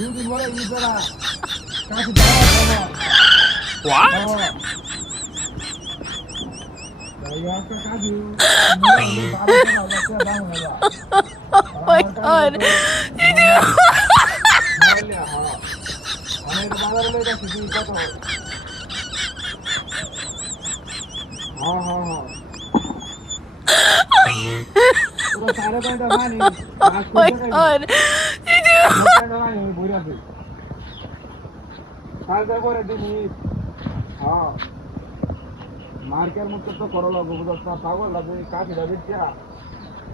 দুদিন পরে ইউজারা কাছে দাঁড়া What? ভাইয়া একটা কাজু মোবাইলে 12,000 টাকা দাম হলো Oh my god. মোবাইলে হ্যাঁ অনেক বাজারে লইটা কিছু কত হ্যাঁ হ্যাঁ হ্যাঁ পুরো 5.5 মানি Oh my god. বইরা আছে কালকে পরে দিনই হ্যাঁ মার্কের মতো তো করো লাগবো বুঝছ না পাগল লাগবে কাকি দাবিটা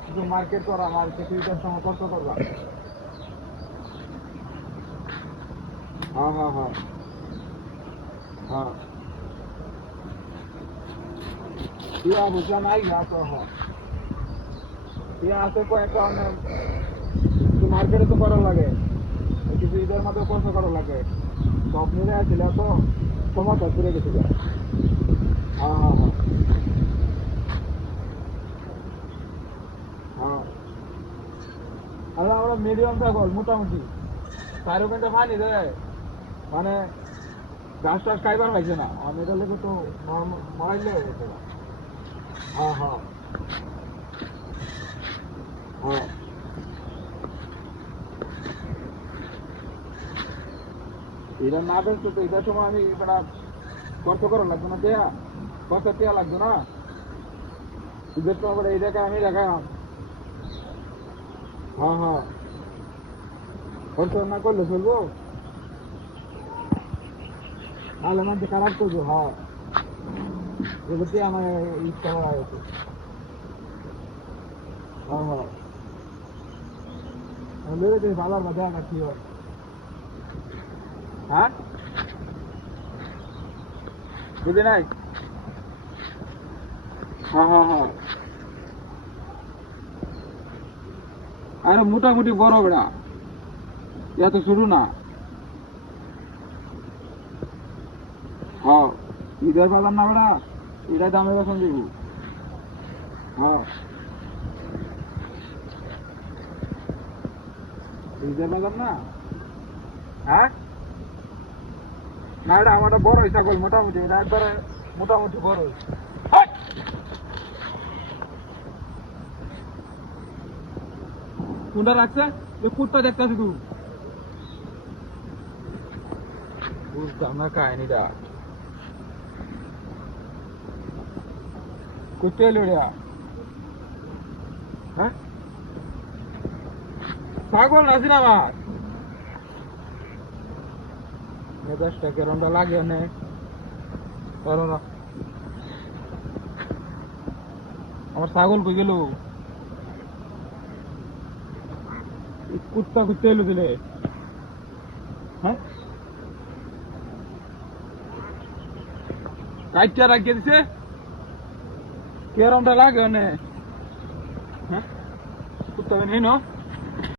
শুধু মার্কেট করা আমার কিছুটার সময় কষ্ট করবা হ্যাঁ হ্যাঁ হ্যাঁ হ্যাঁ ইয়া বুঝলা নাই গা তো হ্যাঁ ইয়া আছে কয়েকটা মার্কেটে তো করা লাগে কিছু ঈদের মধ্যে কষ্ট করা লাগে সব মিলে আসছিল তো তোমার ঘুরে গেছে হ্যাঁ হ্যাঁ হ্যাঁ হ্যাঁ আর আমরা মিডিয়াম থাকল মোটামুটি 4 ঘন্টা পানি দেয় মানে গাছ টাছ খাইবার লাগছে না আমি এটা লেগে তো মারলে হয়েছে হ্যাঁ হ্যাঁ হ্যাঁ এটা না বেরতো তো এটার সময় আমি এটা কষ্ট করা লাগতো না দেয়া কষ্ট দেওয়া লাগতো না ঈদের সময় এই জায়গায় আমি রাখাম হ্যাঁ হ্যাঁ কষ্ট না করলে চলবো তাহলে মানে খারাপ করবো হ্যাঁ এগুলোতে আমার ইচ্ছা করা হয়েছে হ্যাঁ হ্যাঁ লেগেছে ভালো মজা না কি হয় হ্যাঁ বুঝি নাই হ্যাঁ হ্যাঁ হ্যাঁ আরে মোটামুটি বড় বেড়া এত শুরু না হ্যাঁ ঈদের বাজার না বেড়া এটাই দামে বেতন দিব হ্যাঁ ঈদের বাজার না হ্যাঁ না এটা আমারটা বড় ছাগল মোটামুটি এটা একবারে মোটামুটি বড় কোনটা রাখছে কুত্তা দেখতেছি তুই বুঝতাম না কাহিনীটা কুত্তে এলো হ্যাঁ ছাগল নাছি না আমার মেজাজটা কেরমটা লাগে নে করো না আমার ছাগল কই গেল কুত্তা কুত্তে এলো দিলে হ্যাঁ কাইটটা রাখিয়ে দিছে কেরমটা লাগে নে হ্যাঁ কুত্তা নেই না